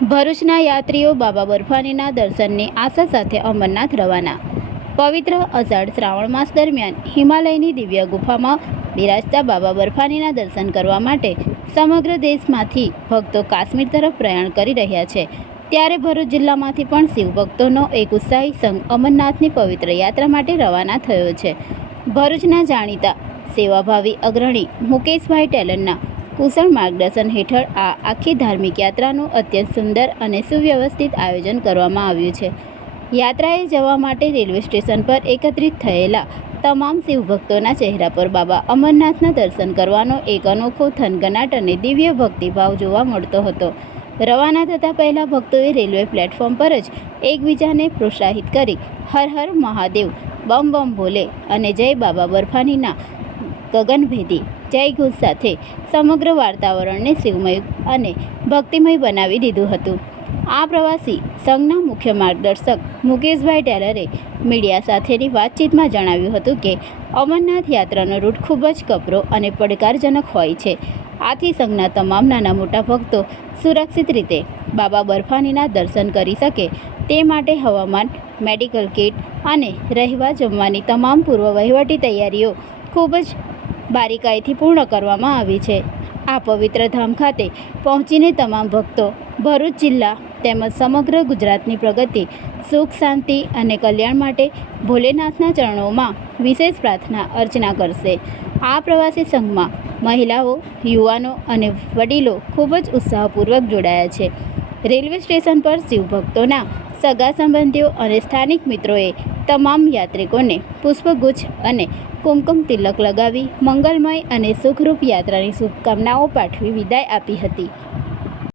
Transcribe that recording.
ભરૂચના યાત્રીઓ બાબા બર્ફાનીના દર્શનની આશા સાથે અમરનાથ રવાના। પવિત્ર અષાઢ શ્રાવણ માસ દરમિયાન હિમાલયની દિવ્ય ગુફામાં બિરાજતા બાબા બર્ફાનીના દર્શન કરવા માટે સમગ્ર દેશમાંથી ભક્તો કાશ્મીર તરફ પ્રયાણ કરી રહ્યા છે। ત્યારે ભરૂચ જિલ્લામાંથી પણ શિવ ભક્તોનો એક ઉત્સાહી સંઘ અમરનાથની પવિત્ર યાત્રા માટે રવાના થયો છે। ભરૂચના જાણીતા સેવાભાવી અગ્રણી મુકેશભાઈ ટેલરના કુશળ માર્ગદર્શન હેઠળ આ આખી ધાર્મિક યાત્રાનું અત્યંત સુંદર અને સુવ્યવસ્થિત આયોજન કરવામાં આવ્યું છે। યાત્રાએ જવા માટે રેલવે સ્ટેશન પર એકત્રિત થયેલા તમામ શિવભક્તોના ચહેરા પર બાબા અમરનાથના દર્શન કરવાનો એક અનોખો થનગનાટ અને દિવ્ય ભક્તિભાવ જોવા મળતો હતો। રવાના થતાં પહેલાં ભક્તોએ રેલવે પ્લેટફોર્મ પર જ એકબીજાને પ્રોત્સાહિત કરી હર હર મહાદેવ, બમ બમ ભોલે અને જય બાબા બર્ફાનીના ગગનભેદી જયઘોષ સાથે સમગ્ર વાતાવરણને શિવમય અને ભક્તિમય બનાવી દીધું હતું। આ પ્રવાસી સંઘના મુખ્ય માર્ગદર્શક મુકેશભાઈ ટેલરે મીડિયા સાથેની વાતચીતમાં જણાવ્યું હતું કે અમરનાથ યાત્રાનો રૂટ ખૂબ જ કપરો અને પડકારજનક હોય છે। આથી સંઘના તમામ નાના મોટા ભક્તો સુરક્ષિત રીતે બાબા બર્ફાનીના દર્શન કરી શકે તે માટે હવામાન, મેડિકલ કિટ અને રહેવા જમવાની તમામ પૂર્વ વહીવટી તૈયારીઓ ખૂબ જ બારીકાઈથી પૂર્ણ કરવામાં આવી છે। આ પવિત્ર ધામ ખાતે પહોંચીને તમામ ભક્તો ભરૂચ જિલ્લા તેમજ સમગ્ર ગુજરાતની પ્રગતિ, સુખ, શાંતિ અને કલ્યાણ માટે ભોલેનાથના ચરણોમાં વિશેષ પ્રાર્થના અર્ચના કરશે। આ પ્રવાસી સંઘમાં મહિલાઓ, યુવાનો અને વડીલો ખૂબ જ ઉત્સાહપૂર્વક જોડાયા છે। રેલવે સ્ટેશન પર શિવભક્તોના સગા સંબંધીઓ અને સ્થાનિક મિત્રોએ તમામ યાત્રિકોને પુષ્પગુચ્છ અને કુમકુમ તિલક લગાવી મંગલમય અને સુખરૂપ યાત્રાની શુભકામનાઓ પાઠવી વિદાય આપી હતી।